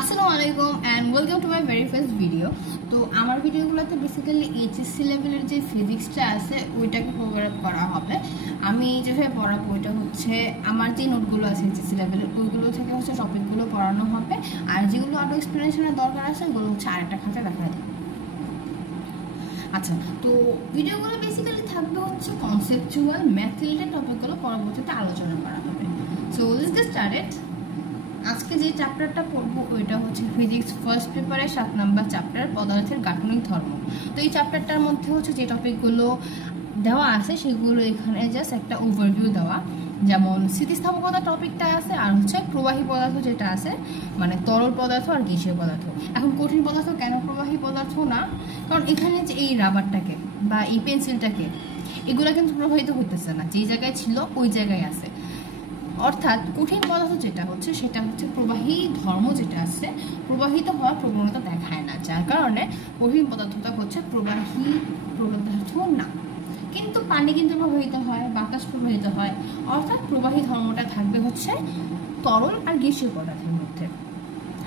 আসসালামু আলাইকুম and welcome to my very first video. তো আমার ভিডিওগুলোতে বেসিক্যালি এইচএসসি লেভেলের যে ফিজিক্সটা আছে ওইটাকে কভার আপ করা হবে। আমি যেভাবে পড়াবো ওইটা হচ্ছে আমার যে নোটগুলো আছে এইচএসসি লেভেলের ওইগুলো থেকে হচ্ছে টপিকগুলো পড়ানো হবে, আর যেগুলো আরও এক্সপ্লেনেশনের দরকার আছে ওগুলো হচ্ছে আরেকটা খাতা দেখা দেবে। আচ্ছা, তো ভিডিওগুলো বেসিক্যালি থাকবে হচ্ছে কনসেপচুয়াল ম্যাথ রিলেটেড টপিকগুলো পরবর্তীতে আলোচনা করা হবে। So let's get started. আজকে যে চ্যাপ্টারটা পড়বো ওইটা হচ্ছে ফিজিক্স ফার্স্ট পেপারের 7 নম্বর চ্যাপ্টার পদার্থের গাঠনিক ধর্ম। তো এই চ্যাপ্টারটার মধ্যে হচ্ছে যে টপিকগুলো দেওয়া আছে সেগুলো এখানে জাস্ট একটা ওভারভিউ দেওয়া, যেমন স্থিতিস্থাপকতা টপিকটা আছে, আর হচ্ছে প্রবাহী পদার্থ যেটা আছে মানে তরল পদার্থ আর গ্যাসীয় পদার্থ। এখন কঠিন পদার্থ কেন প্রবাহী পদার্থ না, কারণ এখানে যে এই রাবারটাকে বা এই পেন্সিলটাকে এগুলো কিন্তু প্রবাহিত হইতেছে না, যে জায়গায় ছিল ওই জায়গায় আছে। অর্থাৎ কঠিন পদার্থ যেটা হচ্ছে সেটা হচ্ছে প্রবাহী ধর্ম যেটা আছে প্রবাহিত হওয়ার প্রবণতা দেখায় না, যার কারণে কঠিন পদার্থটা হচ্ছে প্রবাহী পদার্থ না। কিন্তু পানি কিন্তু প্রবাহিত হয়, বাতাস প্রবাহিত হয়, অর্থাৎ প্রবাহী ধর্মটা থাকবে হচ্ছে তরল আর গ্যাসীয় পদার্থের মধ্যে।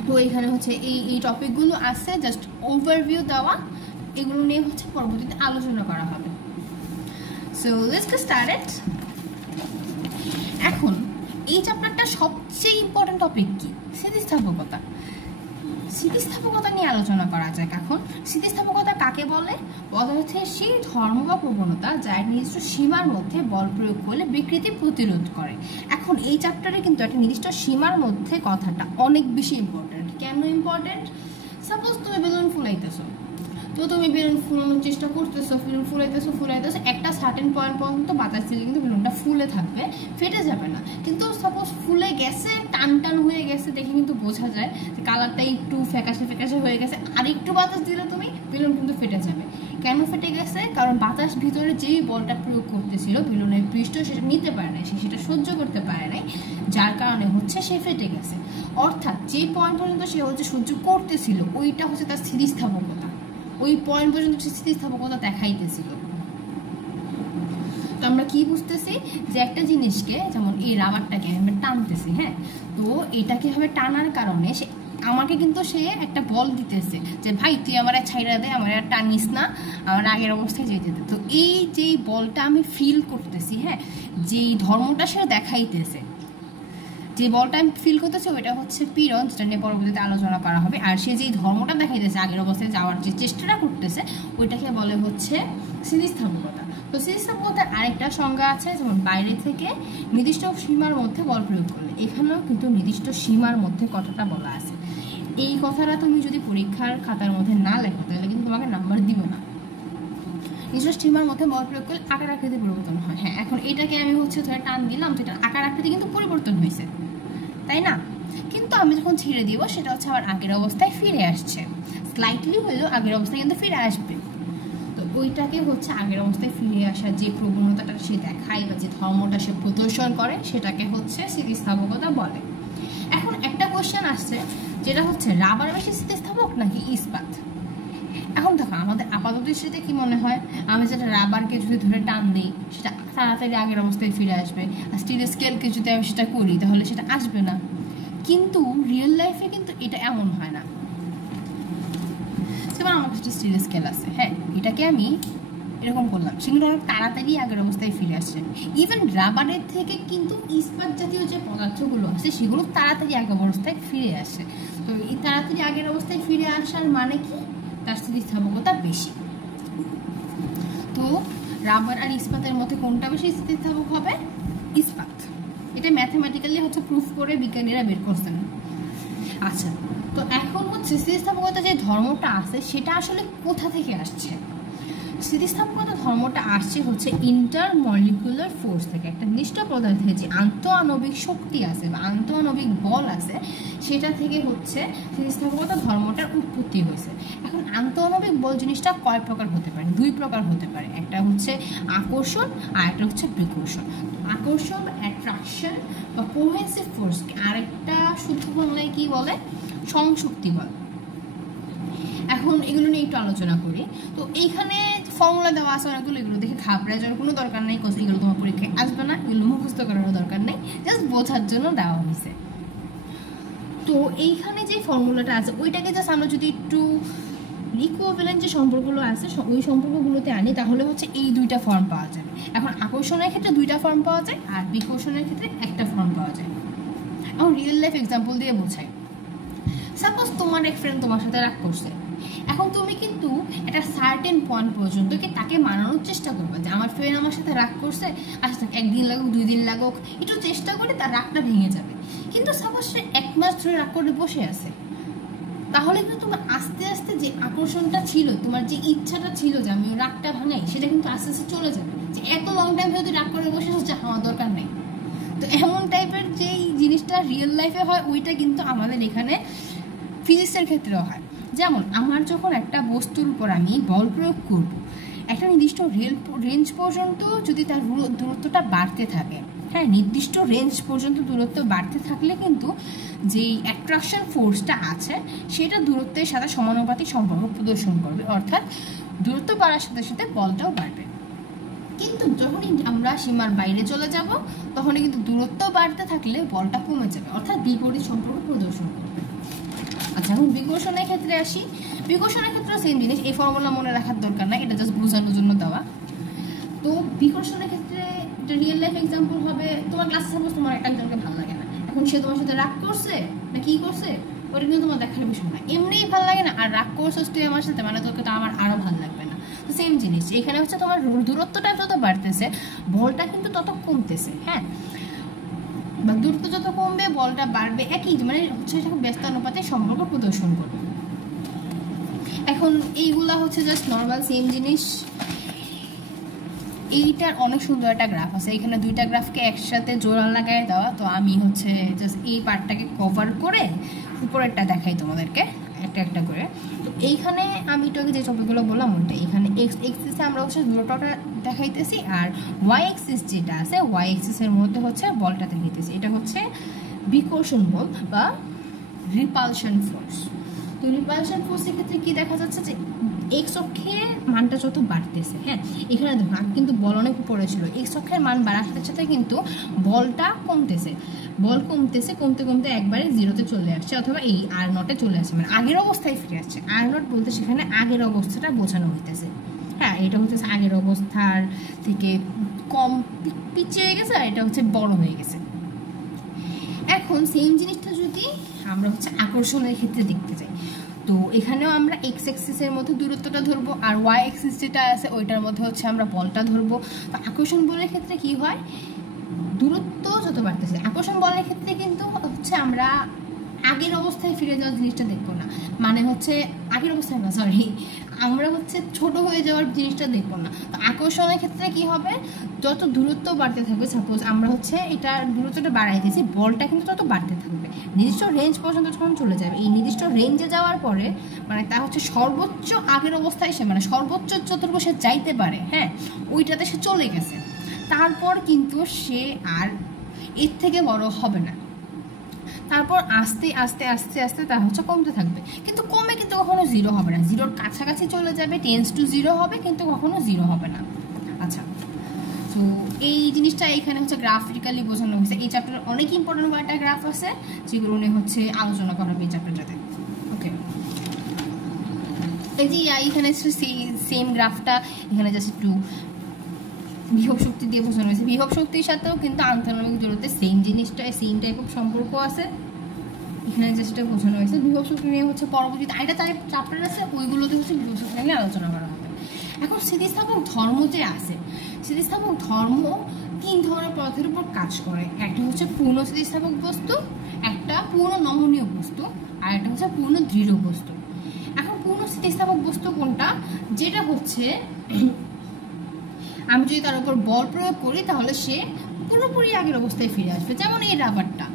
তো এখানে হচ্ছে এই টপিকগুলো আছে জাস্ট ওভারভিউ দেওয়া, এগুলো নিয়ে হচ্ছে পরবর্তীতে আলোচনা করা হবে। So let's get started. এখন এই চ্যাপ্টারটা সবচেয়ে ইম্পর্টেন্ট টপিক কি? স্থিতিস্থাপকতা। স্থিতিস্থাপকতা নিয়ে আলোচনা করা যাক। এখন স্থিতিস্থাপকতা কাকে বলে? পদার্থের সেই ধর্ম বা প্রবণতা যার নির্দিষ্ট সীমার মধ্যে বল প্রয়োগ করলে বিকৃতি প্রতিরোধ করে। এখন এই চ্যাপ্টারে কিন্তু একটা নির্দিষ্ট সীমার মধ্যে কথাটা অনেক বেশি ইম্পর্টেন্ট। কেন ইম্পর্টেন্ট? সাপোজ তুমি বেলুন ফুলাইতেছো, তো তুমি বেলুন ফুলানোর চেষ্টা করতেছো, বেলুন ফুলাইতেছো একটা সার্টেন পয়েন্ট পর্যন্ত বাতাস দিলে কিন্তু বেলুনটা ফুলে থাকবে, ফেটে যাবে না। কিন্তু সাপোজ ফুলে গেছে, টান টান হয়ে গেছে, দেখে কিন্তু বোঝা যায় যে কালারটা একটু ফ্যাকাশে ফ্যাকাশে হয়ে গেছে, আর একটু বাতাস দিলে তুমি বেলুন কিন্তু ফেটে যাবে। কেন ফেটে গেছে? কারণ বাতাস ভিতরে যেই বলটা প্রয়োগ করতেছিল বেলুনের পৃষ্ঠ সেটা নিতে পারে নাই, সেটা সহ্য করতে পারে নাই, যার কারণে হচ্ছে সে ফেটে গেছে। অর্থাৎ যে পয়েন্ট পর্যন্ত সে হচ্ছে সহ্য করতেছিল ওইটা হচ্ছে তার স্থিতিস্থাপকতা, ওই পয়েন্ট পর্যন্ত স্থিতিস্থাপকতা দেখাইতেছিল। তো আমরা কি বুঝতেছি যে একটা জিনিসকে, যেমন এই রাবারটাকে আমরা টানতেছি, হ্যাঁ, তো এটাকে হবে টানার কারণে সে আমাকে কিন্তু সে একটা বল দিতেছে যে ভাই তুই আমার ছাইড়া দে, আমার আর টানিস না, আমার আগের অবস্থায় যেতে দে। তো এই যে বলটা আমি ফিল করতেছি, হ্যাঁ, যেই ধর্মটা সে দেখাইতেছে, যে বলটা আমি ফিল করতেছি ওইটা হচ্ছে পীড়ন, যেটা নিয়ে পরবর্তীতে আলোচনা করা হবে। আর সে যেই ধর্মটা দেখাইতেছে আগের অবস্থায় যাওয়ার যে চেষ্টাটা করতেছে ওইটাকে বলে হচ্ছে স্থিতিস্থাপকতা। তো স্থিতিস্থাপকতার আরেকটা সংজ্ঞা আছে, যেমন বাইরে থেকে নির্দিষ্ট সীমার মধ্যে বল প্রয়োগ করলে। এখানেও কিন্তু নির্দিষ্ট সীমার মধ্যে কথাটা বলা আছে। এই কথাটা তুমি যদি পরীক্ষার খাতার মধ্যে না লেখো তাহলে কিন্তু তোমাকে নাম্বার দিবে না। নির্দিষ্ট সীমার মধ্যে বল প্রয়োগ করলে আকার আকৃতি পরিবর্তন হয়। হ্যাঁ, এখন এটাকে আমি হচ্ছে ধরে টান দিলাম, তো এটার আকার আকৃতি কিন্তু পরিবর্তন হয়েছে, তাই না? কিন্তু আমি যখন ছেড়ে দিব সেটা হচ্ছে আবার আগের অবস্থায় ফিরে আসছে, স্লাইটলি হলেও আগের অবস্থায় কিন্তু ফিরে আসবে। তো ওইটাকে হচ্ছে আগের অবস্থায় ফিরে আসার যে প্রবণতাটা সে দেখায় বা যে ধর্মটা সে প্রদর্শন করে সেটাকে হচ্ছে স্থিতিস্থাপকতা বলে। এখন একটা কোয়েশ্চেন আসছে, যেটা হচ্ছে রাবার বেশি স্থিতিস্থাপক নাকি ইস্পাত? এখন দেখো আমাদের আপাতত দৃষ্টিতে কি মনে হয়, আমি যেটা রাবারকে যদি ধরে টান দিই সেটা তাড়াতাড়ি আগের অবস্থায় ফিরে আসবে, আর স্টিল স্কেলকে যদি আমি সেটা করি তাহলে সেটা আসবে না। কিন্তু রিয়েল লাইফে কিন্তু এটা এমন হয় না। যেমন আমার কাছে স্টিল স্কেল আছে, হ্যাঁ, এটাকে আমি এরকম করলাম, সেগুলো অনেক তাড়াতাড়ি আগের অবস্থায় ফিরে আসছে। ইভেন রাবারের থেকে কিন্তু ইস্পাত জাতীয় যে পদার্থগুলো আছে সেগুলো তাড়াতাড়ি আগের অবস্থায় ফিরে আসে। তো এই তাড়াতাড়ি আগের অবস্থায় ফিরে আসার মানে কি? তার স্থিতিস্থাপকতা বেশি। তো রাবার আর ইস্পাতের মধ্যে কোনটা বেশি স্থিতিস্থাপক হবে? ইস্পাত। এটা ম্যাথমেটিক্যালি হচ্ছে প্রুফ করে বিজ্ঞানীরা বের করছেন। আচ্ছা, তো এখন হচ্ছে স্থিতিস্থাপকতা যে ধর্মটা আছে সেটা আসলে কোথা থেকে আসছে? স্থিতিস্থাপকতা ধর্মটা আসছে হচ্ছে ইন্টারমলিকুলার ফোর্স থেকে। একটা নির্দিষ্ট পদার্থে যে আন্তঃআণবিক শক্তি আছে বা আন্তঃআণবিক বল আছে সেটা থেকে হচ্ছে স্থিতিস্থাপকতা ধর্মটার উৎপত্তি হয়েছে। এখন আন্তঃআণবিক বল জিনিসটা কয় প্রকার হতে পারে? 2 প্রকার হতে পারে। একটা হচ্ছে আকর্ষণ আর একটা হচ্ছে প্রিকর্ষণ। আকর্ষণ অ্যাট্রাকশন বা কোহেসিভ ফোর্স, আরেকটা শুদ্ধ বাংলায় কি বলে? সংশক্তি বল। এখন এগুলো নিয়ে একটু আলোচনা করি। তো এইখানে ফর্মুলা দেওয়া আছে অনেকগুলো, এগুলো দেখে ঘাবড়ায় যাওয়ার কোনো দরকার নেই, এগুলো তোমার পরীক্ষায় আসবে না, এগুলো মুখস্থ করারও দরকার নেই, জাস্ট বোঝার জন্য দেওয়া হয়েছে। তো এইখানে যে ফর্মুলাটা আছে ওইটাকে জাস্ট আমরা যদি একটু ইকুইভ্যালেন্ট যে সম্পর্কগুলো আছে ওই সম্পর্কগুলোতে আনি তাহলে হচ্ছে এই দুইটা ফর্ম পাওয়া যাবে। এখন আকর্ষণের ক্ষেত্রে দুইটা ফর্ম পাওয়া যায় আর বিকর্ষণের ক্ষেত্রে একটা ফর্ম পাওয়া যায়। এখন রিয়েল লাইফ এক্সাম্পল দিয়ে বোঝাই। সাপোজ তোমার এক ফ্রেন্ড তোমার সাথে রাগ করছে, এখন তুমি কিন্তু একটা সার্টেন পয়েন্ট পর্যন্ত কি তাকে মানানোর চেষ্টা করবে যে আমার ফ্রেন্ড আমার সাথে রাগ করছে, আচ্ছা একদিন লাগুক 2 দিন লাগুক একটু চেষ্টা করে তার রাগটা ভেঙে যাবে। কিন্তু সাপোজ সে 1 মাস ধরে রাগ করে বসে আছে, তাহলে কিন্তু তোমার আস্তে আস্তে যে আকর্ষণটা ছিল, তোমার যে ইচ্ছাটা ছিল যে আমি রাগটা ভাঙাই, সেটা কিন্তু আস্তে আস্তে চলে যাবে। যে এত লং টাইম যদি রাগ করে বসে হচ্ছে আমার দরকার নেই। তো এমন টাইপের যেই জিনিসটা রিয়েল লাইফে হয় ওইটা কিন্তু আমাদের এখানে ফিজিক্সের ক্ষেত্রেও হয়। যেমন আমার যখন একটা বস্তুর উপর আমি বল প্রয়োগ করব, একটা নির্দিষ্ট রেঞ্জ পর্যন্ত যদি তার দূরত্বটা বাড়তে থাকে, হ্যাঁ নির্দিষ্ট রেঞ্জ পর্যন্ত দূরত্ব বাড়তে থাকলে কিন্তু যেই অ্যাট্রাকশন ফোর্সটা আছে সেটা দূরত্বের সাথে সমানুপাতিক সম্পর্ক প্রদর্শন করবে, অর্থাৎ দূরত্ব বাড়ার সাথে সাথে বলটাও বাড়বে। কিন্তু যখনই আমরা সীমার বাইরে চলে যাব তখনই কিন্তু দূরত্ব বাড়তে থাকলে বলটা কমে যাবে, অর্থাৎ বিপরীত সম্পর্ক প্রদর্শন করবে। আচ্ছা এখন বিকর্ষণের ক্ষেত্রে আসি। বিকর্ষণের ক্ষেত্রে সেম জিনিস, এই ফর্মুলা মনে রাখার দরকার নাই, এটা জাস্ট বোঝানোর জন্য দেওয়া। তো বিকর্ষণের ক্ষেত্রে রিয়েল লাইফ এক্সাম্পল হবে, তোমার ক্লাসে সাপোজ তোমার একজনকে ভালো লাগে না, এখন সে তোমার সাথে রাগ করছে না কি করছে ওটা কিন্তু তোমার দেখার বিষয় না, এমনিই ভালো লাগে না, আর রাগ করছিস তুই আমার সাথে মানে তোকে তো আমার আরো ভালো লাগবে না। তো সেম জিনিস এখানে হচ্ছে, তোমার দূরত্বটা যত বাড়তেছে বলটা কিন্তু তত কমতেছে, হ্যাঁ বা দূরত্ব যত কমবে বলটা বাড়বে, একই মানে হচ্ছে এটা ব্যস্ত অনুপাতে সম্পর্ক প্রদর্শন করবে। এখন এইগুলা হচ্ছে জাস্ট নর্মাল সেম জিনিস। এইটার অনেক সুন্দর একটা গ্রাফ আছে, এখানে দুইটা গ্রাফকে একসাথে জোড়া লাগাই দেওয়া। তো আমি হচ্ছে জাস্ট এই পার্টটাকে কভার করে উপরেরটা দেখাই তোমাদেরকে একটা একটা করে। তো এইখানে আমি তোকে যে ছবিগুলো বললাম ওইটা, এখানে এক্স এক্সিসে আমরা হচ্ছে দূরত্বটা দেখাইতেছি, আর ওয়াই এক্সিস যেটা আছে ওয়াই এক্সিসের মধ্যে হচ্ছে বলটা দেখাইতেছি। এটা হচ্ছে বিকর্ষণ বল বা রিপালশন ফোর্স। তো রিপালশন ফোর্সের ক্ষেত্রে কি দেখা যাচ্ছে যে এক্স অক্ষের মানটা যত বাড়তেছে, হ্যাঁ এখানে দেখো আগে কিন্তু বল অনেক উপরে ছিল, এক্স অক্ষের মান বাড়ার সাথে সাথে কিন্তু বলটা কমতেছে, বল কমতেছে, কমতে কমতে একবারে 0-তে চলে আসছে, অথবা এই R0-এ চলে আসছে, মানে আগের অবস্থায় ফিরে আসছে। R0 বলতে সেখানে আগের অবস্থাটা বোঝানো হইতেছে, হ্যাঁ এটা হচ্ছে আগের অবস্থার থেকে কম পিছিয়ে গেছে, আর এটা হচ্ছে বড় হয়ে গেছে। এখন সেম জিনিসটা যদি আমরা হচ্ছে আকর্ষণের ক্ষেত্রে দেখতে যাই, তো এখানেও আমরা এক্স এক্সিসের মধ্যে দূরত্বটা ধরবো, আর ওয়াই এক্সিস যেটা আছে ওইটার মধ্যে হচ্ছে আমরা বলটা ধরবো। তো আকর্ষণ বলের ক্ষেত্রে কি হয়, দূরত্ব যত বাড়তেছে, আকর্ষণ বলের ক্ষেত্রে কিন্তু হচ্ছে আমরা আগের অবস্থায় ফিরে যাওয়ার জিনিসটা দেখবো না, মানে হচ্ছে আগের অবস্থায় না সরি, আমরা হচ্ছে ছোট হয়ে যাওয়ার জিনিসটা দেখবো না। তো আকর্ষণের ক্ষেত্রে কি হবে, যত দূরত্ব বাড়তে থাকবে, সাপোজ আমরা হচ্ছে এটা দূরত্বটা বাড়াইতেছি, বলটা কিন্তু তত বাড়তে থাকবে, নির্দিষ্ট রেঞ্জ পর্যন্ত যখন চলে যাবে, এই নির্দিষ্ট রেঞ্জে যাওয়ার পরে মানে তা হচ্ছে সর্বোচ্চ আগের অবস্থায় সে মানে সর্বোচ্চ যতটুকু সে চাইতে পারে, হ্যাঁ ওইটাতে সে চলে গেছে, তারপর কিন্তু সে আর এর থেকে বড় হবে না, তারপর আস্তে আস্তে আস্তে আস্তে তা হচ্ছে কমতে থাকবে, কিন্তু কমে কিন্তু কখনো 0 হবে না, 0-র কাছাকাছি চলে যাবে, টেন্স টু 0 হবে, কিন্তু কখনো 0 হবে না। আচ্ছা তো এই জিনিসটা এখানে হচ্ছে গ্রাফিক্যালি বোঝানো হয়েছে। এই চ্যাপ্টারে অনেক ইম্পর্টেন্ট কয়েকটা গ্রাফ আছে যেগুলো নিয়ে হচ্ছে আলোচনা করা হবে এই চ্যাপ্টারটাতে। ওকে এই যে এখানে সেম গ্রাফটা এখানে জাস্ট একটু বিভব শক্তি দিয়ে বোঝানো হয়েছে, বিভব শক্তির সাথেও কিন্তু আন্তঃনামিক দূরত্বে সেম জিনিসটা সেম টাইপ অফ সম্পর্ক আছে, এখানে যেটা বোঝানো হয়েছে। বিভব শক্তি নিয়ে হচ্ছে পরবর্তীতে আরেকটা চ্যাপ্টার আছে, ওইগুলোতে হচ্ছে বিভব শক্তি নিয়ে আলোচনা করা হবে। এখন স্থিতিস্থাপক ধর্ম যে আছে, স্থিতিস্থাপক ধর্ম 3 ধরনের পদার্থের উপর কাজ করে, একটা হচ্ছে পূর্ণ স্থিতিস্থাপক বস্তু, একটা পূর্ণ নমনীয় বস্তু, আর একটা হচ্ছে পূর্ণ দৃঢ় বস্তু। এখন পূর্ণ স্থিতিস্থাপক বস্তু কোনটা, যেটা হচ্ছে আমি যদি তার উপর বল প্রয়োগ করি তাহলে সে পুরোপুরি আগের অবস্থায় ফিরে আসবে। যেমন এই রাবারটা,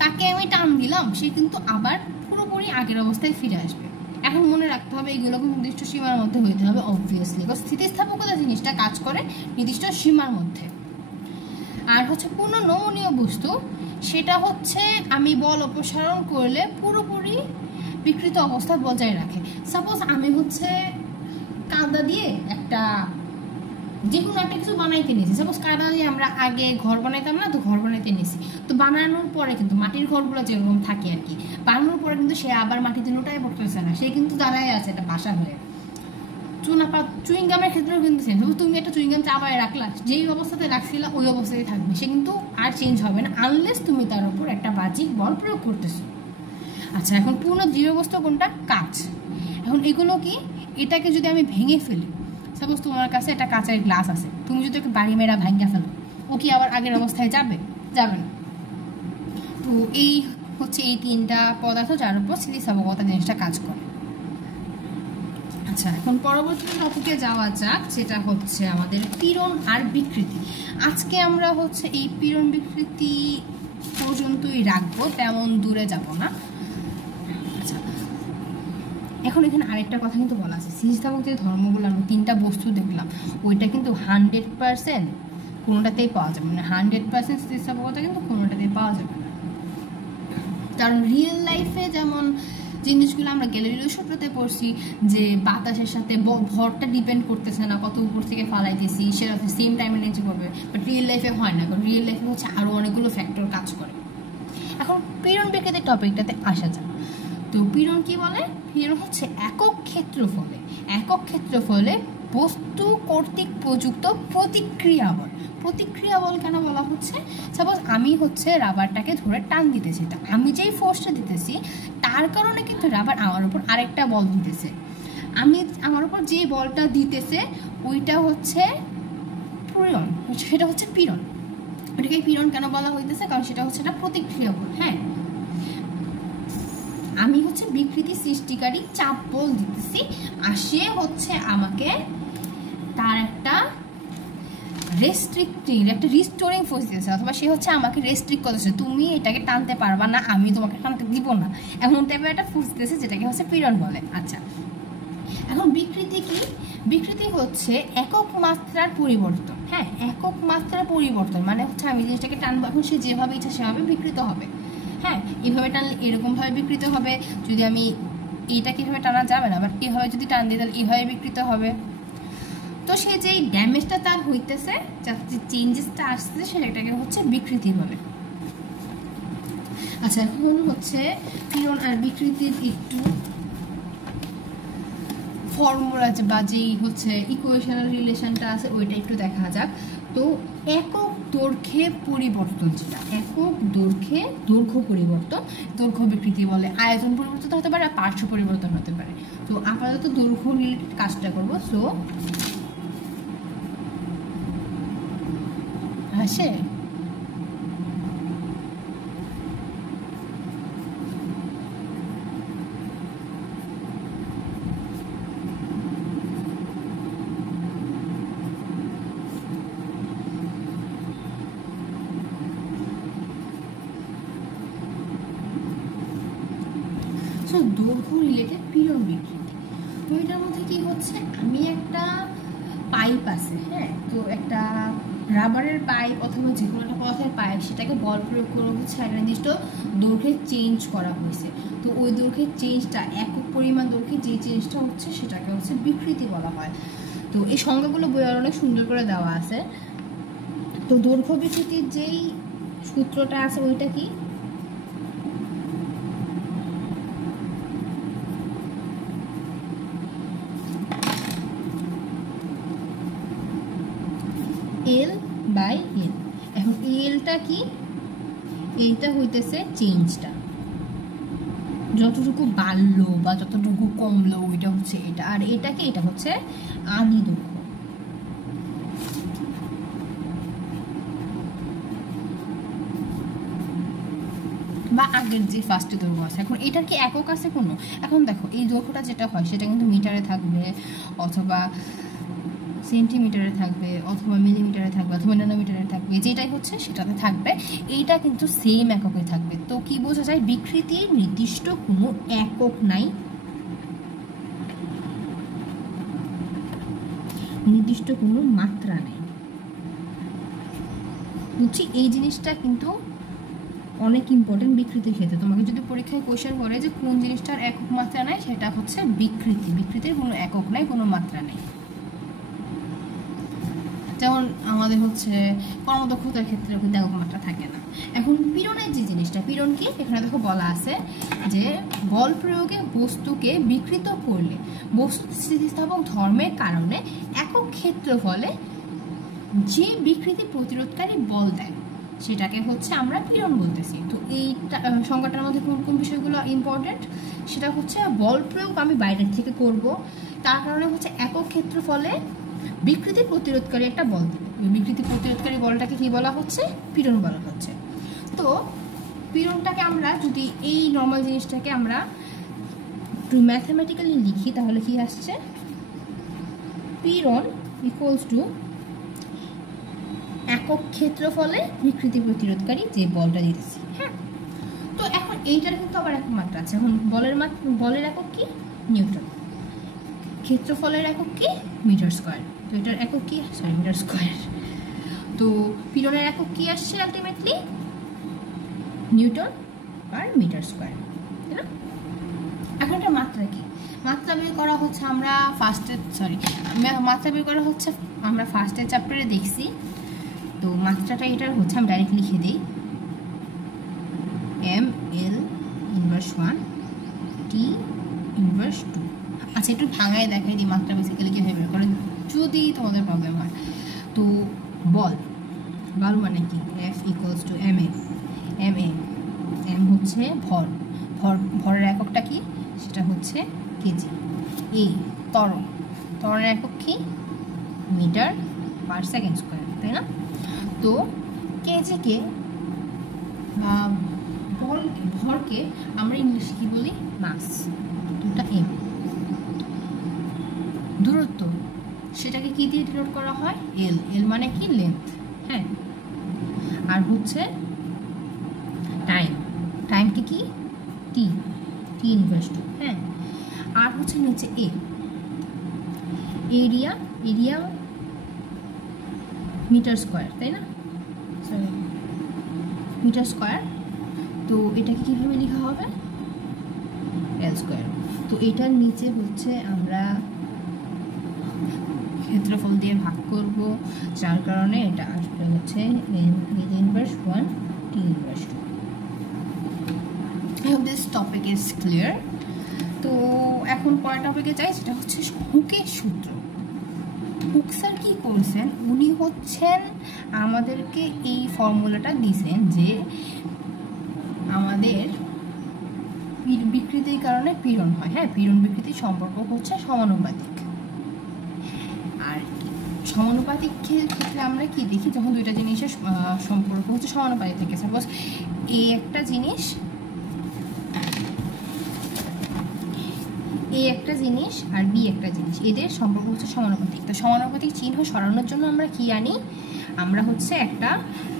তাকে আমি টান দিলাম, সে কিন্তু আবার পুরোপুরি আগের অবস্থায় ফিরে আসবে। এখন মনে রাখতে হবে এগুলো নির্দিষ্ট সীমার মধ্যে হইতে হবে অবভিয়াসলি, কারণ স্থিতিস্থাপকতা জিনিসটা কাজ করে নির্দিষ্ট সীমার মধ্যে। আর হচ্ছে পূর্ণ নমনীয় বস্তু, সেটা হচ্ছে আমি বল অপসারণ করলে পুরোপুরি বিকৃত অবস্থা বজায় রাখে। সাপোজ আমি হচ্ছে কাদা দিয়ে একটা যে কোনো একটা কিছু বানাইতে নিয়েছি। সাপোজ কাদালি আমরা আগে ঘর বানাইতাম না, তো ঘর বানাইতে নিয়েছি, তো বানানোর পরে কিন্তু মাটির ঘরগুলো যেরকম থাকে আর কি, বানানোর পরে কিন্তু সে আবার মাটিতে লুটাই পড়তেছে না, সে কিন্তু দাঁড়ায় আছে একটা বাসা হয়ে। চুইং গামের ক্ষেত্রেও কিন্তু সেম। তুমি একটা চুইং গাম চাপায় রাখলা, যেই অবস্থাতে রাখছিলা ওই অবস্থাতেই থাকবে, সে কিন্তু আর চেঞ্জ হবে না আনলেস তুমি তার উপর একটা বাহ্যিক বল প্রয়োগ করতেছো। আচ্ছা, এখন পূর্ণ দৃঢ় বস্তু কোনটা? কাঁচ। এখন এগুলো কি, এটাকে যদি আমি ভেঙে ফেলি, সাপোজ তোমার কাছে একটা কাঁচের গ্লাস আছে, তুমি যদি ওকে বাড়ি মেরা ভাঙা ফেলো, ও কি আবার আগের অবস্থায় যাবে? যাবে না। তো এই হচ্ছে এই তিনটা পদার্থ যার উপর স্থিতিস্থাপকতা জিনিসটা কাজ করে। আচ্ছা, এখন পরবর্তী টপিকে যাওয়া যাক, যেটা হচ্ছে আমাদের পীড়ন আর বিকৃতি। আজকে আমরা হচ্ছে এই পীড়ন বিকৃতি পর্যন্তই রাখবো, তেমন দূরে যাব না। আচ্ছা, এখন এখানে আরেকটা কথা কিন্তু বলা আছে, স্থিতিস্থাপক যে ধর্মগুলো আমরা তিনটা বস্তু দেখলাম, ওইটা কিন্তু 100% কোনোটাতেই পাওয়া যাবে না। 100% স্থিতিস্থাপকতা কিন্তু কোনোটাতেই পাওয়া যাবে না। কারণ রিয়েল লাইফে যেমন জিনিসগুলো আমরা গ্যালিলিও সূত্রতে পড়ছি যে বাতাসের সাথে ভরটা ডিপেন্ড করতেছে না, কত উপর থেকে ফালাইতেছি সেটা সেম টাইম এনার্জি করবে, বাট রিয়েল লাইফে হয় না। কারণ রিয়েল লাইফে হচ্ছে আরও অনেকগুলো ফ্যাক্টর কাজ করে। এখন পীড়ন বিকৃতির টপিকটাতে আসা যায়। তো পীড়ন কি বলে? পীড়ন হচ্ছে একক ক্ষেত্রফলে বস্তু কর্তৃক প্রযুক্ত প্রতিক্রিয়া বল। প্রতিক্রিয়া বল কেন বলা হচ্ছে? সাপোজ আমি হচ্ছে রাবারটাকে ধরে টান দিতেছি, তা আমি যেই ফোর্সটা দিতেছি তার কারণে কিন্তু রাবার আমার উপর আরেকটা বল দিতেছে। আমার উপর যে বলটা দিতেছে ওইটা হচ্ছে পীড়ন, সেটা হচ্ছে পীড়ন। ওটাকে পীড়ন কেন বলা হইতেছে? কারণ সেটা হচ্ছে একটা প্রতিক্রিয়া বল। হ্যাঁ, আমি হচ্ছে বিকৃতি সৃষ্টিকারী চাপ বল দিতেছি, আর সে হচ্ছে আমাকে তার একটা রিস্টোরিং ফোর্স দিতেছে, অথবা সে হচ্ছে আমাকে রেস্ট্রিক্ট করতেছে, তুমি এটাকে টানতে পারবা না, আমি তোমাকে টানতে দিব না, এমন টাইপের একটা ফোর্স দিতেছে, যেটাকে হচ্ছে পীড়ন বলে। আচ্ছা, এখন বিকৃতি কি? বিকৃতি হচ্ছে একক মাত্রার পরিবর্তন। হ্যাঁ, একক মাত্রার পরিবর্তন মানে হচ্ছে আমি জিনিসটাকে টানবো, এখন সে যেভাবে ইচ্ছা সেভাবে বিকৃত হবে। হ্যাঁ, এইভাবে টানলে এরকমভাবে বিকৃত হবে, যদি আমি এইটাকে এভাবে টানা যাবে না, বাট এভাবে যদি টান দিই তাহলে এইভাবে বিকৃত হবে। তো সে যেই ড্যামেজটা তার হইতেছে, যে চেঞ্জেসটা আসছে, সেটাকে হচ্ছে বিকৃতি বলে। আচ্ছা, এখন হচ্ছে পীড়ন আর বিকৃতির একটু ফর্মুলা বা যেই হচ্ছে ইকুয়েশনাল রিলেশনটা আছে ওইটা একটু দেখা যাক। তো একক দৈর্ঘ্যে পরিবর্তন, যেটা একক দৈর্ঘ্য পরিবর্তন, দৈর্ঘ্য বিকৃতি বলে। আয়তন পরিবর্তন হতে পারে, পার্শ্ব পরিবর্তন হতে পারে। তো আপাতত দৈর্ঘ্য রিলেটেড কাজটা করবো। সো আসে দৈর্ঘ্য রিলেটেড পীড়ন বিকৃতি। তো এটার মধ্যে কি হচ্ছে, আমি একটা পাইপ আছে, হ্যাঁ, তো একটা রাবারের পাইপ অথবা যে কোনো একটা পদার্থের পাইপ, সেটাকে বল প্রয়োগ করে হচ্ছে একটা নির্দিষ্ট দৈর্ঘ্যে চেঞ্জ করা হয়েছে। তো ওই দৈর্ঘ্যের চেঞ্জটা, একক পরিমাণ দৈর্ঘ্যে যে চেঞ্জটা হচ্ছে সেটাকে হচ্ছে বিকৃতি বলা হয়। তো এই সংজ্ঞাগুলো বইয়ে অনেক সুন্দর করে দেওয়া আছে। তো দৈর্ঘ্য বিকৃতির যেই সূত্রটা আছে ওইটা কি, এল বাই এল। এখন এলটা কি? এইটা হইতেছে চেঞ্জটা, যতটুকু বাড়লো বা যতটুকু কমলো ওইটা হচ্ছে এটা, আর এটাকে এটা হচ্ছে আদি দৈর্ঘ্য বা আগের যে ফার্স্টে দৈর্ঘ্য আছে। এখন এটার কি একক আছে কোনো? এখন দেখো, এই দৈর্ঘ্যটা যেটা হয় সেটা কিন্তু মিটারে থাকবে, অথবা সেন্টিমিটারে থাকবে, অথবা মিলিমিটারে থাকবে, অথবা ন্যানোমিটারে থাকবে, যেটাই হচ্ছে সেটাতে থাকবে। এইটা কিন্তু সেম এককে থাকবে। তো কি বোঝা যায়? বিকৃতির নির্দিষ্ট কোনো একক নাই, নির্দিষ্ট কোনো মাত্রা নেই। বুঝছি, এই জিনিসটা কিন্তু অনেক ইম্পর্টেন্ট বিকৃতির ক্ষেত্রে। তোমাকে যদি পরীক্ষায় কোয়েশ্চেন করে যে কোন জিনিসটার একক মাত্রা নাই, সেটা হচ্ছে বিকৃতি। বিকৃতির কোনো একক নাই, কোনো মাত্রা নেই। আমাদের হচ্ছে কর্মদক্ষতার ক্ষেত্রে কিন্তু এরকম মাত্রা থাকে না। এখন পীড়নের যে জিনিসটা, পীড়ন কি এখানে দেখো বলা আছে যে বল প্রয়োগে বস্তুকে বিকৃত করলে বস্তু স্থিতিস্থাপক ধর্মের কারণে একক ক্ষেত্রফলে যে বিকৃতি প্রতিরোধকারী বল দেয় সেটাকে হচ্ছে আমরা পীড়ন বলতেছি। তো এই সংজ্ঞাটার মধ্যে কোন কোন বিষয়গুলো ইম্পর্টেন্ট, সেটা হচ্ছে বল প্রয়োগ আমি বাইরের থেকে করব, তার কারণে হচ্ছে একক ক্ষেত্রফলে বিকৃতি প্রতিরোধকারী একটা বল দেবে। বিকৃতি প্রতিরোধকারী বলটাকে কি বলা হচ্ছে? পীড়ন বলা হচ্ছে। তো পীড়নটাকে আমরা যদি এই নর্মাল জিনিসটাকে আমরা একটু ম্যাথমেটিক্যালি লিখি তাহলে কি আসছে? পীড়ন ইকুয়ালস টু একক ক্ষেত্রফলে বিকৃতি প্রতিরোধকারী যে বলটা দিতেছি। হ্যাঁ, তো এখন এইটার কিন্তু আবার এক মাত্রা আছে। এখন বলের একক কি? নিউটন। ক্ষেত্রফলের একক কি? Metre square. তো এটার একক কি? Metre square. তো পীড়নের একক কি আসছে আলটিমেটলি? নিউটন আর মিটার স্কোয়ার, তাই না? এখন এটা মাত্রা কি? মাত্রা বের করা হচ্ছে আমরা ফার্স্টের চ্যাপ্টারে দেখছি। তো মাত্রাটা এটার হচ্ছে আমি ডাইরেক্ট লিখে দিই, M L inverse 1 T inverse 2। আচ্ছা, একটু ভাঙায় দেখাই দিই মাত্রা বেসিক্যালি কীভাবে বের করেন যদি তোমাদের প্রবলেম হয়। তো বল মানে কি? F equals to M A. M হচ্ছে ভরের এককটা কি? সেটা হচ্ছে কেজি। এই ত্বরণের একক কি? মিটার পার সেকেন্ড স্কোয়ার, তাই না? তো কেজিকে ভরকে আমরা ইংলিশে কি বলি? মাস। দুটা এম। দূরত্ব সেটাকে কি দিয়ে ডিনোট করা হয়? এল মানে কি? লেন্থ। হ্যাঁ, আর হচ্ছে টাইমকে কি? টি ইনভার্স 2। হ্যাঁ, আর হচ্ছে নিচে এরিয়া মিটার স্কোয়ার, তাই না? Metre square. তো এটাকে কিভাবে লেখা হবে? L square. তো এটার নিচে হচ্ছে আমরা ক্ষেত্রফল দিয়ে ভাগ করব, যার কারণে এটা আসলে হচ্ছে M inverse 1 T inverse 2। I hope this topic is clear. তো এখন পরের টপিকে যাই, সেটা হচ্ছে হুকের সূত্র। হুক স্যার কি করছেন? উনি হচ্ছেন আমাদেরকে এই ফর্মুলাটা দিয়েছেন যে আমাদের বিকৃতির কারণে পীড়ন হয়। হ্যাঁ, পীড়ন বিকৃতির সম্পর্ক হচ্ছে সমানুপাতিক। আর সমানুপাতিক ক্ষেত্রে আমরা কি দেখি? যখন দুইটা জিনিসের সম্পর্ক হচ্ছে সমানুপাতিক থাকে, সাপোজ একটা জিনিস আর বি একটা জিনিস, এদের সম্পর্ক হচ্ছে সমানুপাতিক। তো সমানুপাতিক চিহ্ন সরানোর জন্য আমরা কি আনি? আমরা হচ্ছে একটা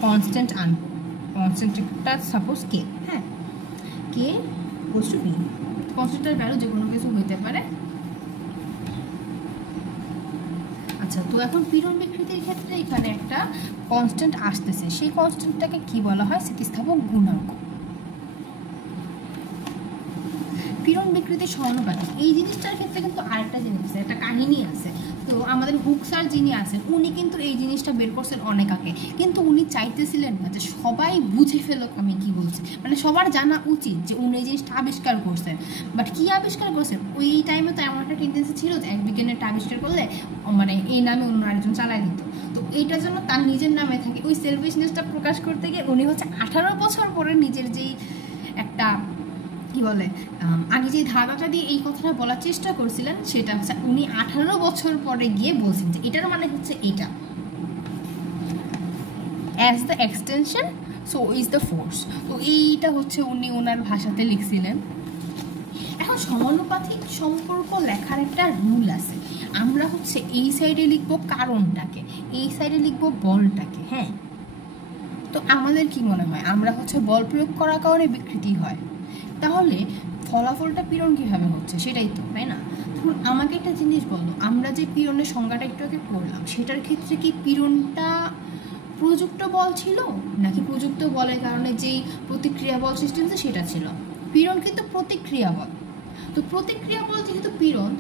কনস্ট্যান্ট আনবো। কনস্ট্যান্টটা সাপোজ কে। হ্যাঁ, কে ইকুয়ালস টু বি। কনস্ট্যান্টের ভ্যালু যে কোনো কিছু হতে পারে। আচ্ছা, তো এখন পীড়ন বিকৃতির ক্ষেত্রে এখানে একটা কনস্ট্যান্ট আসতেছে, সেই কনস্ট্যান্টটাকে কি বলা হয়? স্থিতিস্থাপক গুণাঙ্ক। পীড়ন বিকৃতি সমানুপাতিক এই জিনিসটার ক্ষেত্রে কিন্তু আরেকটা জিনিস আছে, একটা কাহিনী আছে। তো আমাদের হুক স্যার যিনি আছেন উনি কিন্তু এই জিনিসটা বের করছেন অনেক আগে, কিন্তু উনি চাইতেছিলেন না যে সবাই বুঝে ফেলুক আমি কি বলছি, মানে সবার জানা উচিত যে উনি এই জিনিসটা আবিষ্কার করছেন। বাট কি আবিষ্কার করছেন? ওই টাইমে তো এমন একটা টেন্ডেন্সি ছিল যে এক বিজ্ঞানীটা আবিষ্কার করলে মানে এই নামে অন্য আরেকজন চালাই দিত। তো এইটার জন্য তার নিজের নামে থাকে ওই সেলফিশনেসটা প্রকাশ করতে গিয়ে উনি হচ্ছে 18 বছর পরে নিজের যেই একটা কি বলে আগে যে ধারণাটা দিয়ে এই কথাটা বলার চেষ্টা করছিলেন, সেটা হচ্ছে উনি 18 বছর পরে গিয়ে বলছেন যে এটার মানে হচ্ছে এটা, as the extension so is the force. তো এইটা হচ্ছে উনি ওনার ভাষাতে লিখছিলেন। এখন সমানুপাতিক সম্পর্ক লেখার একটা রুল আছে। আমরা হচ্ছে এই সাইডে লিখবো কারণটাকে, এই সাইডে লিখবো বলটাকে। হ্যাঁ, তো আমাদের কি মনে হয় আমরা হচ্ছে বল প্রয়োগ করার কারণে বিকৃতি হয়, তাহলে ফলাফলটা পীড়ন কীভাবে হচ্ছে সেটাই তো, তাই না? ধরুন আমাকে একটা জিনিস বলো, আমরা যে পীড়নের সংজ্ঞাটা একটু আগে পড়লাম সেটার ক্ষেত্রে কি পীড়নটা প্রযুক্ত বল ছিল নাকি প্রযুক্ত বলের কারণে যেই প্রতিক্রিয়া বল সৃষ্টি হচ্ছে সেটা ছিল? পীড়ন কিন্তু প্রতিক্রিয়া বল। তো প্রতিক্রিয়া বল যেহেতু পীড়ন,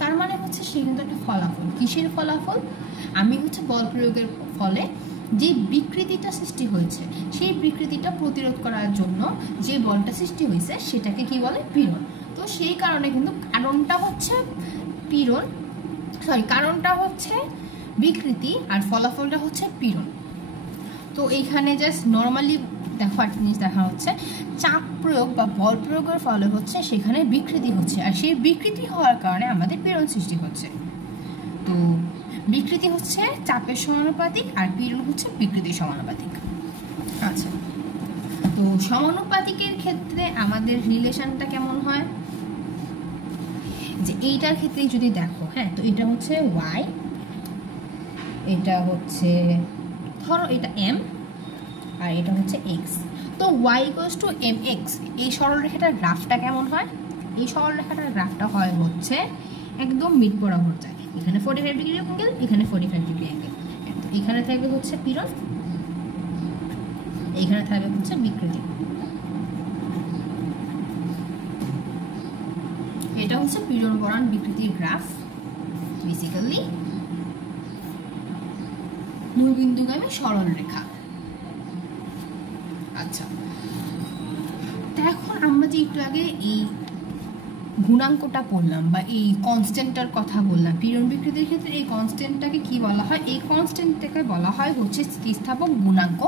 তার মানে হচ্ছে সে কিন্তু একটা ফলাফল। কিসের ফলাফল? আমি হচ্ছে বল প্রয়োগের ফলে যে বিকৃতিটা সৃষ্টি হয়েছে, সেই বিকৃতিটা প্রতিরোধ করার জন্য যে বলটা সৃষ্টি হয়েছে সেটাকে কি বলে? পীড়ন। তো সেই কারণে কিন্তু কারণটা হচ্ছে পীড়ন, কারণটা হচ্ছে বিকৃতি আর ফলাফলটা হচ্ছে পীড়ন। তো এইখানে জাস্ট নর্মালি দেখো একটা জিনিস দেখা হচ্ছে, চাপ প্রয়োগ বা বল প্রয়োগের ফলে হচ্ছে সেখানে বিকৃতি হচ্ছে, আর সেই বিকৃতি হওয়ার কারণে আমাদের পীড়ন সৃষ্টি হচ্ছে। তো বিকৃতি হচ্ছে চাপের সমানুপাতিক আর পীড়ন হচ্ছে বিকৃতির সমানুপাতিক। আচ্ছা, তো সমানুপাতিকের ক্ষেত্রে আমাদের রিলেশনটা কেমন হয়? যে এইটার ক্ষেত্রে যদি দেখো, হ্যাঁ, তো এটা হচ্ছে y, এটা হচ্ছে ধরো এটা m, আর এটা হচ্ছে x। তো y = mx, এই সরলরেখাটার গ্রাফটা কেমন হয়? এই সরলরেখাটার গ্রাফটা হয় হচ্ছে একদম মিড বরাবর যায়। এখানে 45 ডিগ্রি অ্যাঙ্গেল, এখানে 45 ডিগ্রি অ্যাঙ্গেল। তো এখানে থাকবে হচ্ছে পীড়ন, এখানে থাকবে হচ্ছে বিকৃতি। এটা হচ্ছে পীড়ন বনাম বিকৃতির গ্রাফ। বেসিক্যালি মূলবিন্দুগামী সরল রেখা। আচ্ছা, তো এখন আমরা যে একটু আগে এই গুণাঙ্কটা পড়লাম বা এই কনস্ট্যান্টটার কথা বললাম, পীড়ন বিকৃতির ক্ষেত্রে এই কনস্ট্যান্টটাকে কি বলা হয়? এই কনস্ট্যান্টটাকে বলা হয় হচ্ছে স্থিতিস্থাপক গুণাঙ্ক,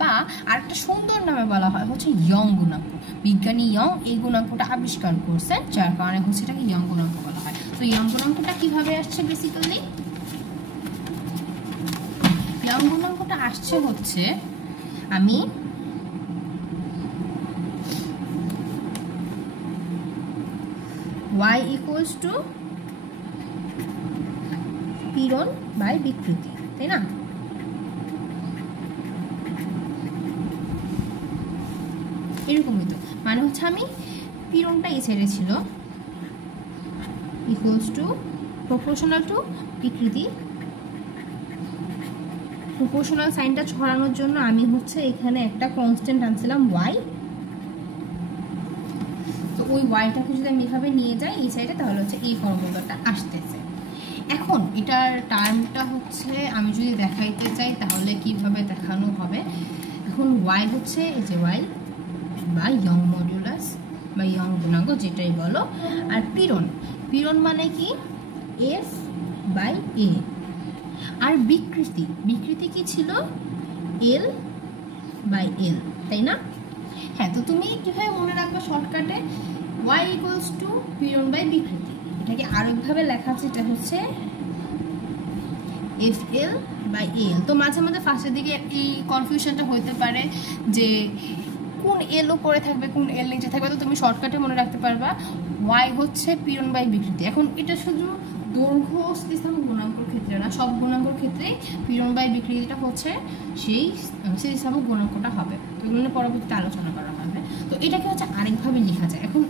বা আরেকটা সুন্দর নামে বলা হয় হচ্ছে ইয়ং গুণাঙ্ক। বিজ্ঞানী ইয়ং এই গুণাঙ্কটা আবিষ্কার করছেন, যার কারণে হচ্ছে এটাকে ইয়ং গুণাঙ্ক বলা হয়। তো ইয়ং গুণাঙ্কটা কিভাবে আসছে? বেসিক্যালি ইয়ং গুণাঙ্কটা আসছে হচ্ছে, আমি y = পীড়ন বাই বিকৃতি, তাই না? এরকমই তো, মানে হচ্ছে আমি পীড়নটা এই সাইডে ছিল প্রপোর্শনাল টু বিকৃতি। প্রপোর্শনাল সাইনটা ছড়ানোর জন্য আমি হচ্ছে এখানে একটা কনস্ট্যান্ট আনছিলাম y। তো ওই ওয়াইটাকে যদি আমি এভাবে নিয়ে যাই এই সাইডে, তাহলে হচ্ছে এই ফর্মুলাটা আসতেছে। এখন এটার টার্মটা হচ্ছে আমি যদি দেখাইতে চাই তাহলে কিভাবে দেখানো হবে? এখন ওয়াই হচ্ছে এই যে ওয়াই বা ইয়ং মডুলাস বা ইয়ং গুণাঙ্ক যেটাই বলো, আর পীড়ন মানে কি? F/A। আর বিকৃতি কি ছিল? L/L, তাই না? হ্যাঁ, তো তুমি কিভাবে মনে রাখবে শর্টকাটে? y = পীড়ন বাই বিকৃতি। এটাকে আরেকভাবে লেখা আছে, এটা হচ্ছে FL/AL। তো মাঝে মাঝে ফার্স্টের দিকে এই কনফিউশনটা হতে পারে যে কোন এল উপরে থাকবে কোন এল নিচে থাকবে। তো তুমি শর্টকাটে মনে রাখতে পারবা y হচ্ছে পীড়ন বাই বিকৃতি। এখন এটা শুধু দৈর্ঘ্য স্থিতিস্থাপক গুণাঙ্কের ক্ষেত্রে না, সব গুণাঙ্কের ক্ষেত্রে পীড়ন বাই বিকৃতিটা হচ্ছে সেই স্থিতিস্থাপক গুণাঙ্কটা হবে। তো এগুলো পরবর্তীতে আলোচনা করা হবে। তো এটাকে হচ্ছে আরেকভাবে লেখা যায়। এখন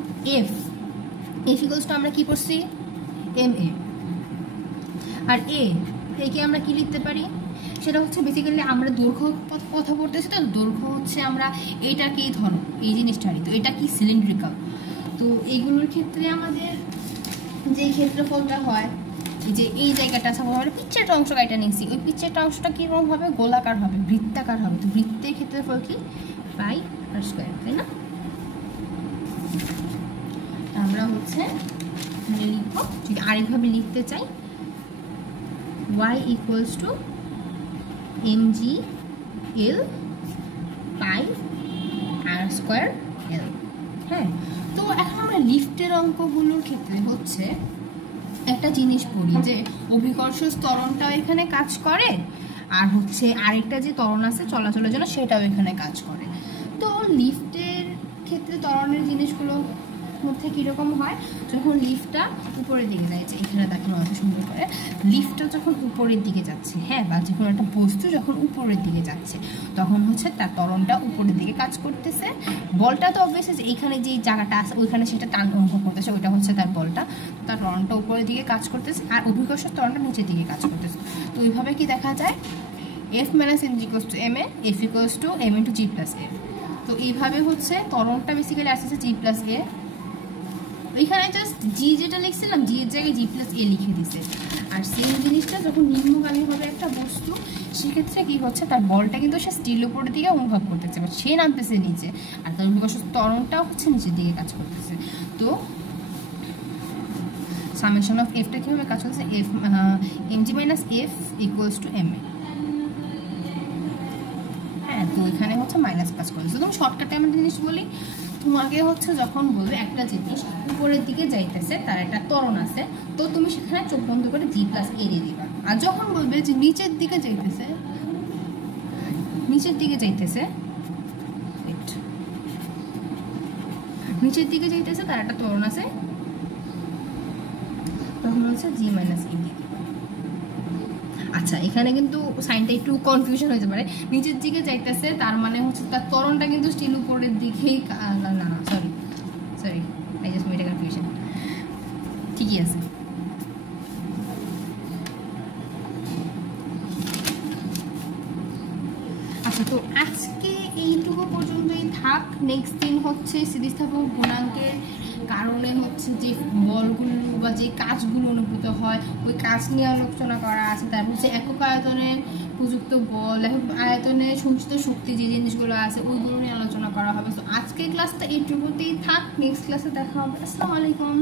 F = আমরা কি করছি? MA। আর একে আমরা কি লিখতে পারি? সেটা হচ্ছে বেসিক্যালি আমরা দৈর্ঘ্য কথা বলতেছি, তো দৈর্ঘ্য হচ্ছে আমরা এইটাকেই ধরো এই জিনিসটারই, তো এটা কি সিলিন্ড্রিক্যাল। তো এইগুলোর ক্ষেত্রে আমাদের যে ক্ষেত্রফলটা হয়, যে এই জায়গাটা আছে আমরা পিচ্ছের অংশ কাটা নিয়েছি, ওই পিচ্ছের অংশটা কীরকম হবে? গোলাকার হবে, বৃত্তাকার হবে। তো বৃত্তের ক্ষেত্রফল কি? πr², তাই না? আমরা হচ্ছে লিখবো, যদি আরেকভাবে লিখতে চাই y = mg/L πr²L। হ্যাঁ, তো এখন আমরা লিফটের অঙ্কগুলোর ক্ষেত্রে হচ্ছে একটা জিনিস পড়ি যে অভিকর্ষ ত্বরণটাও এখানে কাজ করে, আর হচ্ছে আরেকটা যে ত্বরণ আছে চলাচলের জন্য সেটাও এখানে কাজ করে। তো লিফটের ক্ষেত্রে ত্বরণের জিনিসগুলো মধ্যে কীরকম হয়? যখন লিফটটা উপরের দিকে যাচ্ছে, এখানে দেখানো অত সুন্দর করে, লিফটটা যখন উপরের দিকে যাচ্ছে, হ্যাঁ, বা যে কোনো একটা বস্তু যখন উপরের দিকে যাচ্ছে, তখন হচ্ছে তার ত্বরণটা উপরের দিকে কাজ করতেছে। বলটা তো অবভিয়াসলি এইখানে যে জায়গাটা আছে ওইখানে সেটা টান অনুভব করতেছে, ওইটা হচ্ছে তার বলটা, তার ত্বরণটা উপরের দিকে কাজ করতেছে, আর অভিকর্ষ ত্বরণটা নিচের দিকে কাজ করতেছে। তো এইভাবে কি দেখা যায়? F - mg = ma, F = m × g + a। তো এইভাবে হচ্ছে ত্বরণটা বেসিক্যালি আসতেছে g + a, ওইখানে জাস্ট জি যেটা লিখছিলাম জি এর জায়গায় জি প্লাস এ লিখে দিছে। আর সেম জিনিসটা যখন নিম্নগামী হবে একটা বস্তু, সেক্ষেত্রে কি হচ্ছে, তার বলটা কিন্তু সে স্টিল উপরের দিকে অনুভব করতেছে, বাট সে নামতেছে নিচে, আর তার বিকর্ষণ ত্বরণটাও হচ্ছে নিচের দিকে কাজ করতেছে। তো সামেশন অফ এফটা কীভাবে কাজ করতেছে, F M G minus F equals to M A. হ্যাঁ, তো এখানে হচ্ছে মাইনাস কাজ করতেছে। তুমি শর্টকাটে আমি জিনিস বলি, তোমাকে হচ্ছে যখন বলবে একটা জিনিস উপরের দিকে যাইতেছে, তার একটা ত্বরণ আছে, তো তুমি সেখানে চোখ বন্ধ করে জি প্লাস এ দিয়ে দিবা। আর যখন বলবে যে নিচের দিকে যাইতেছে, নিচের দিকে যাইতেছে নিচের দিকে যাইতেছে, তার একটা ত্বরণ আছে, তখন হচ্ছে জি মাইনাস ই দিয়ে দিবা। আচ্ছা, এখানে কিন্তু সাইনটা একটু কনফিউশন হয়ে যেতে পারে। নিচের দিকে যাইতেছে তার মানে হচ্ছে তার ত্বরণটা কিন্তু স্টিল উপরের দিকেই, না sorry I just made a confusion, ঠিকই আছে। আচ্ছা, তো আজকে এইটুকু পর্যন্তই থাক। নেক্সট দিন হচ্ছে স্থিতিস্থাপক গুণাঙ্কের কারণে হচ্ছে যে বলগুলো বা যে কাজগুলো অনুভূত হয়, ওই কাজ নিয়ে আলোচনা করা আছে। তারপর হচ্ছে একক আয়তনে প্রযুক্ত বল, একক আয়তনে সঞ্চিত শক্তি, যে জিনিসগুলো আছে ওইগুলো নিয়ে আলোচনা করা হবে। তো আজকের ক্লাসটা এইটুকুতেই থাক, নেক্সট ক্লাসে দেখা হবে। আসসালামু আলাইকুম।